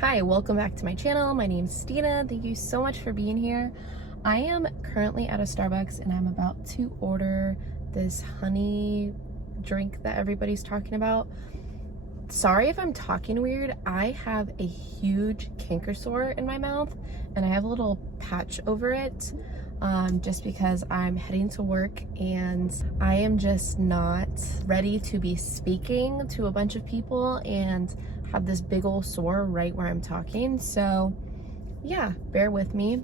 Hi, welcome back to my channel. My name's Stina. Thank you so much for being here. I am currently at a Starbucks and I'm about to order this honey drink that everybody's talking about. Sorry if I'm talking weird. I have a huge canker sore in my mouth and I have a little patch over it just because I'm heading to work and I am just not ready to be speaking to a bunch of people and have this big old sore right where I'm talking. So yeah, bear with me.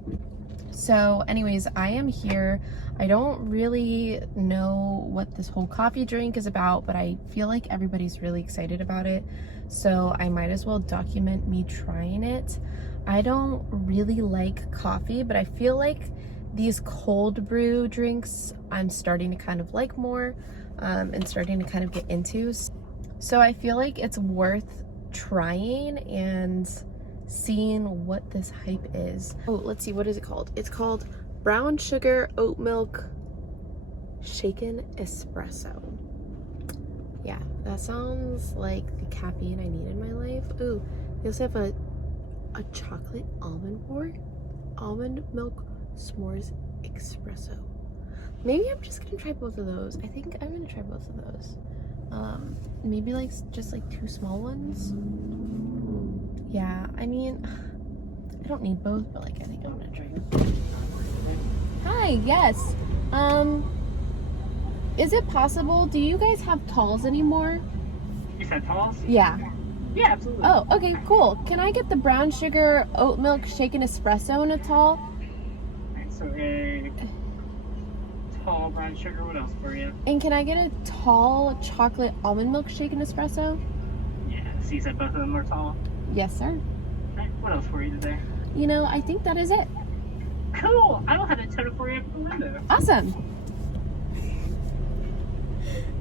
So anyways, I am here. I don't really know what this whole coffee drink is about, but I feel like everybody's really excited about it. So I might as well document me trying it. I don't really like coffee, but I feel like these cold brew drinks I'm starting to kind of like more and starting to kind of get into. So I feel like it's worth trying and seeing what this hype is. Oh, let's see, what is it called? It's called Brown Sugar Oatmilk Shaken Espresso. Yeah, that sounds like the caffeine I need in my life. Ooh, they also have a chocolate almond milk s'mores espresso. Maybe I'm just gonna try both of those. I think I'm gonna try both of those. Maybe like just like 2 small ones. Yeah, I mean, I don't need both, but like I think I'm gonna try both. Hi, yes. Is it possible, do you guys have talls anymore? You said talls? Yeah. Yeah, absolutely. Oh, okay, cool. Can I get the brown sugar oat milk shaken espresso in a tall? Alright, so a tall brown sugar. What else for you? And can I get a tall chocolate almond milk shaken espresso? Yeah, so you said both of them are tall? Yes, sir. Alright, what else for you today? You know, I think that is it. Cool! I will have it toted for you at the window. Awesome.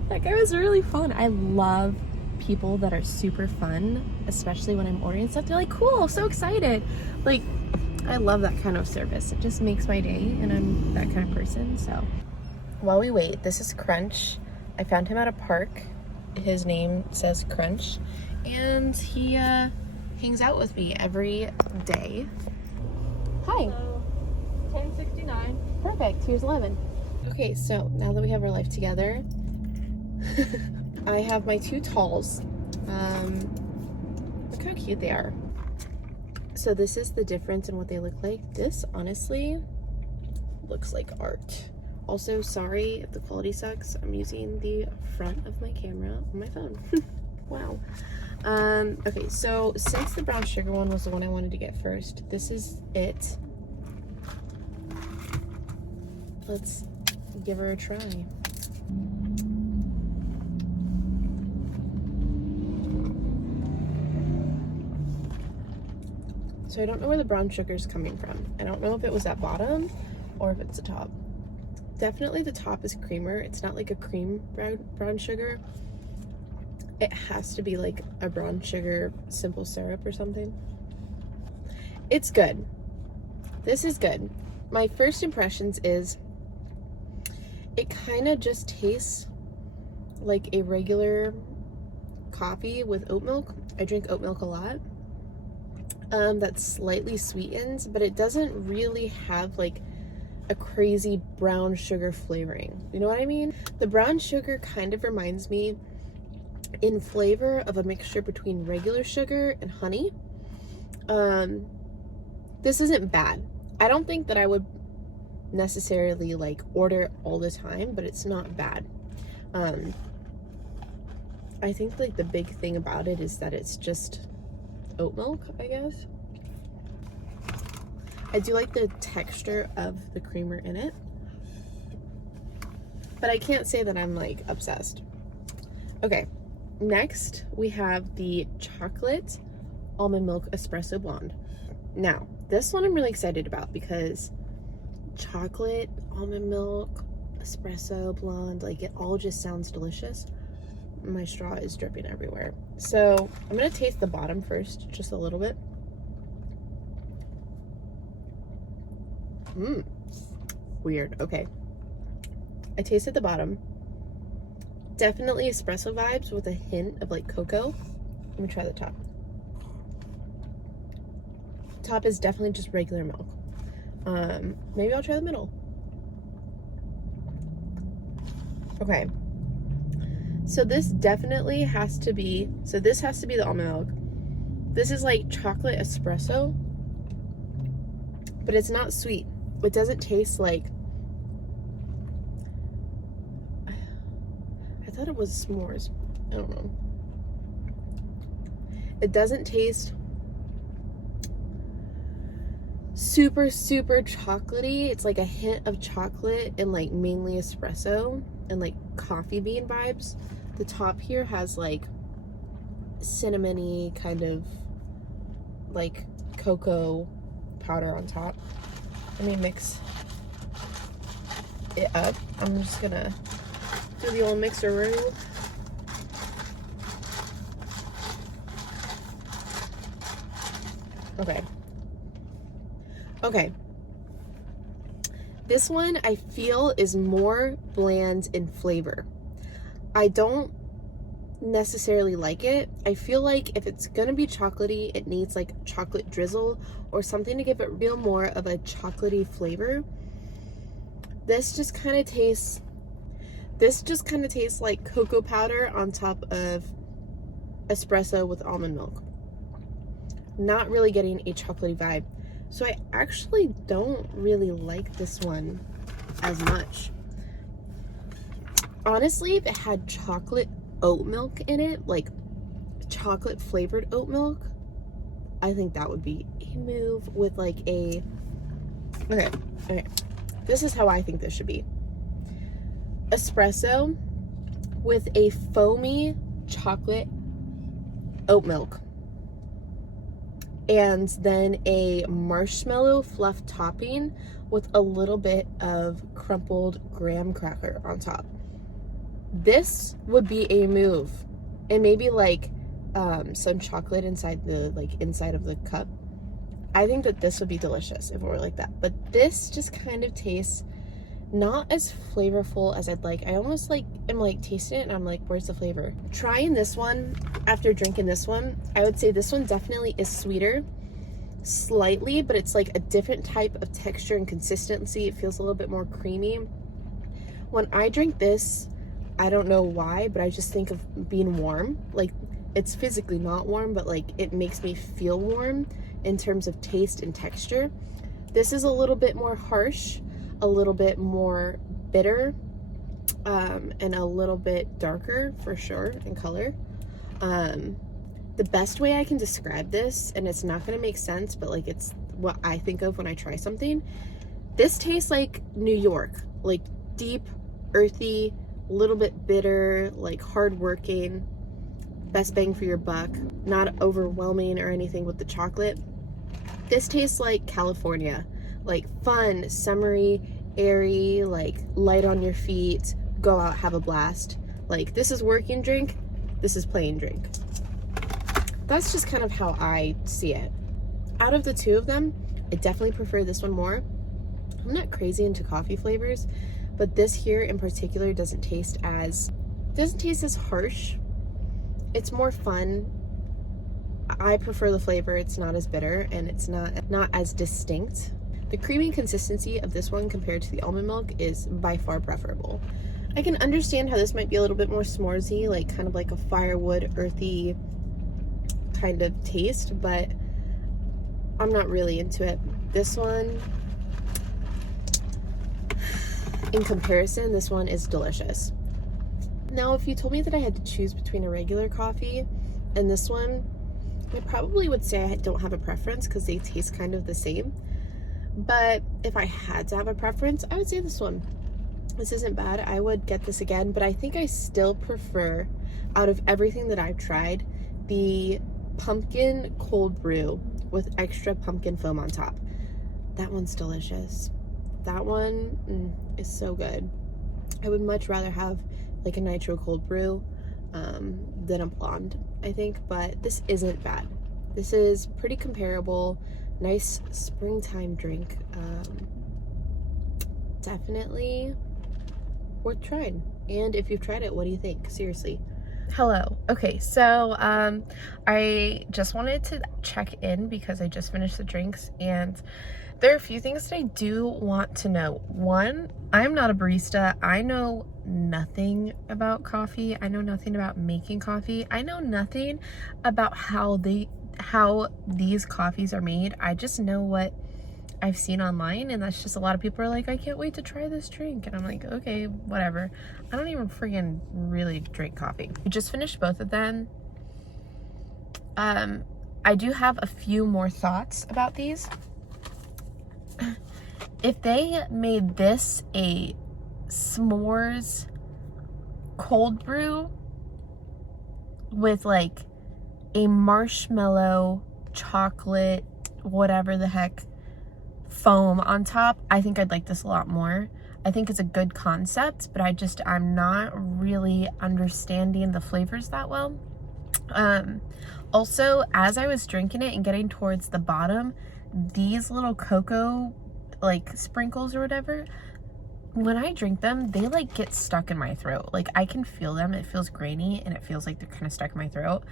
That guy was really fun. I love people that are super fun, especially when I'm ordering stuff. They're like, cool, so excited. Like, I love that kind of service. It just makes my day, and I'm that kind of person, so. While we wait, this is Crunch. I found him at a park. His name says Crunch, and he hangs out with me every day. Hi. So, 1069. Perfect. Here's 11. Okay, so now that we have our life together, I have my 2 talls. Look how cute they are. So this is the difference in what they look like. This honestly looks like art. Also, sorry if the quality sucks. I'm using the front of my camera on my phone. Wow. Okay, so since the brown sugar one was the one I wanted to get first, this is it. Let's give her a try. So I don't know where the brown sugar is coming from. I don't know if it was at bottom or if it's the top. Definitely the top is creamer. It's not like a cream brown sugar. It has to be like a brown sugar simple syrup or something. It's good. This is good. My first impressions is it kind of just tastes like a regular coffee with oat milk. I drink oat milk a lot. That's slightly sweetened, but it doesn't really have like a crazy brown sugar flavoring. You know what I mean? The brown sugar kind of reminds me in flavor of a mixture between regular sugar and honey. This isn't bad. I don't think that I would necessarily like order it all the time, but it's not bad. I think like the big thing about it is that it's just oat milk, I guess. I do like the texture of the creamer in it, but I can't say that I'm like obsessed. Okay, next we have the chocolate almond milk espresso blonde. Now, this one I'm really excited about because chocolate, almond milk, espresso blonde, like it all just sounds delicious. My straw is dripping everywhere. So I'm gonna taste the bottom first, just a little bit. Weird. Okay. I tasted the bottom. Definitely espresso vibes with a hint of like cocoa. Let me try the top. top is definitely just regular milk. Maybe I'll try the middle. Okay. So this definitely has to be, this has to be the almond milk. This is like chocolate espresso, but it's not sweet. It doesn't taste like, I thought it was s'mores. I don't know. It doesn't taste super chocolatey. It's like a hint of chocolate and like mainly espresso and like coffee bean vibes. The top here has like cinnamony kind of like cocoa powder on top. Let me mix it up. I'm just gonna do the old mixer-oo. Okay. This one I feel is more bland in flavor. I don't necessarily like it. I feel like if it's gonna be chocolatey, it needs like chocolate drizzle or something to give it real more of a chocolatey flavor. This just kind of tastes like cocoa powder on top of espresso with almond milk. Not really getting a chocolatey vibe. So I actually don't really like this one as much. Honestly, if it had chocolate oat milk in it, like chocolate flavored oat milk, I think that would be a move with like a, okay. This is how I think this should be. Espresso with a foamy chocolate oat milk. And then a marshmallow fluff topping with a little bit of crumpled graham cracker on top. This would be a move. And maybe like some chocolate inside of the cup. I think that this would be delicious if it were like that. But this just kind of tastes not as flavorful as I'd like. I almost like am like tasting it and I'm like, where's the flavor? Trying this one after drinking this one, I would say this one definitely is sweeter, slightly, but it's like a different type of texture and consistency. It feels a little bit more creamy. When I drink this, I don't know why, but I just think of being warm. Like, it's physically not warm, but like it makes me feel warm in terms of taste and texture. This is a little bit more harsh, a little bit more bitter, and a little bit darker for sure in color. The best way I can describe this, and it's not going to make sense, but like it's what I think of when I try something. This tastes like New York, like deep, earthy, a little bit bitter, like hardworking, best bang for your buck, not overwhelming or anything with the chocolate. This tastes like California, like fun, summery, airy, like light on your feet, go out, have a blast. Like, this is working drink, this is playing drink. That's just kind of how I see it. Out of the two of them, I definitely prefer this one more. I'm not crazy into coffee flavors, but this here in particular doesn't taste as harsh. It's more fun. I prefer the flavor. It's not as bitter and it's not as distinct. The creamy consistency of this one compared to the almond milk is by far preferable. I can understand how this might be a little bit more s'moresy, like kind of like a firewood, earthy kind of taste, but I'm not really into it. This one, in comparison, this one is delicious. Now, if you told me that I had to choose between a regular coffee and this one, I probably would say I don't have a preference because they taste kind of the same. But if I had to have a preference, I would say this one. This isn't bad. I would get this again, but I think I still prefer, out of everything that I've tried, the pumpkin cold brew with extra pumpkin foam on top. That one's delicious. That one is so good. I would much rather have like a nitro cold brew than a blonde, I think, but this isn't bad. This is pretty comparable. Nice springtime drink. Definitely worth trying. And if you've tried it, what do you think? Seriously. Hello. Okay, so I just wanted to check in because I just finished the drinks, and there are a few things that I do want to know. One, I'm not a barista. I know nothing about coffee. I know nothing about making coffee. I know nothing about how these coffees are made. I just know what I've seen online, and that's just a lot of people are like, I can't wait to try this drink, and I'm like, okay, whatever. I don't even friggin' really drink coffee. I just finished both of them. I do have a few more thoughts about these. If they made this a s'mores cold brew with like a marshmallow, chocolate, whatever the heck, foam on top, I think I'd like this a lot more. I think it's a good concept, but I'm not really understanding the flavors that well. Also, as I was drinking it and getting towards the bottom, these little cocoa like sprinkles or whatever, when I drink them, they like get stuck in my throat. Like I can feel them. It feels grainy and it feels like they're kind of stuck in my throat.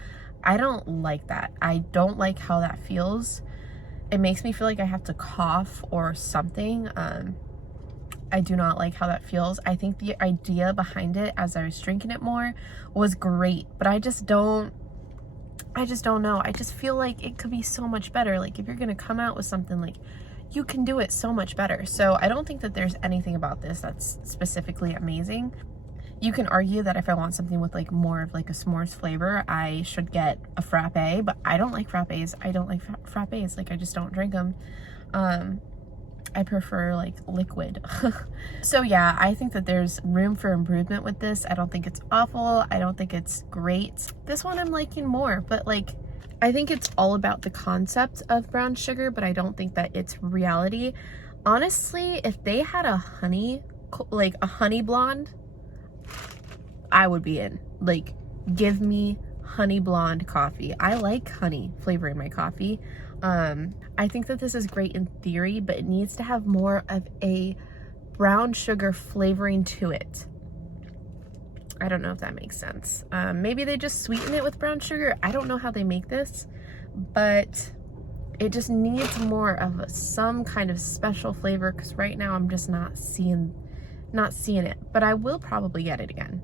I don't like that. I don't like how that feels. It makes me feel like I have to cough or something. I do not like how that feels. I think the idea behind it as I was drinking it more was great, but I just don't know. I just feel like it could be so much better. Like if you're gonna come out with something, like you can do it so much better. So I don't think that there's anything about this that's specifically amazing. You can argue that if I want something with like more of like a s'mores flavor, I should get a frappe, but I don't like frappes. I don't like frappes. Like I just don't drink them. I prefer like liquid. So yeah, I think that there's room for improvement with this. I don't think it's awful. I don't think it's great. This one I'm liking more, but like I think it's all about the concept of brown sugar, but I don't think that it's reality. Honestly, if they had a honey blonde, I would be in. Like, give me honey blonde coffee. I like honey flavoring my coffee. I think that this is great in theory, but it needs to have more of a brown sugar flavoring to it. I don't know if that makes sense. Maybe they just sweeten it with brown sugar. I don't know how they make this, but it just needs more of some kind of special flavor, because right now I'm just not seeing it. But I will probably get it again.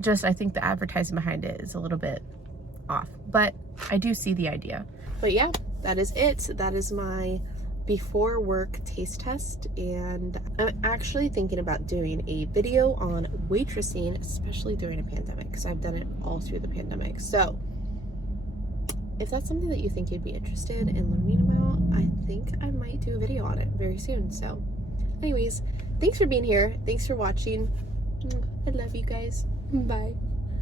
Just, I think the advertising behind it is a little bit off, but I do see the idea. But yeah, that is it. That is my before work taste test, and I'm actually thinking about doing a video on waitressing, especially during a pandemic, because I've done it all through the pandemic. So if that's something that you think you'd be interested in learning about, I think I might do a video on it very soon. So anyways, thanks for being here. Thanks for watching. I love you guys. Bye.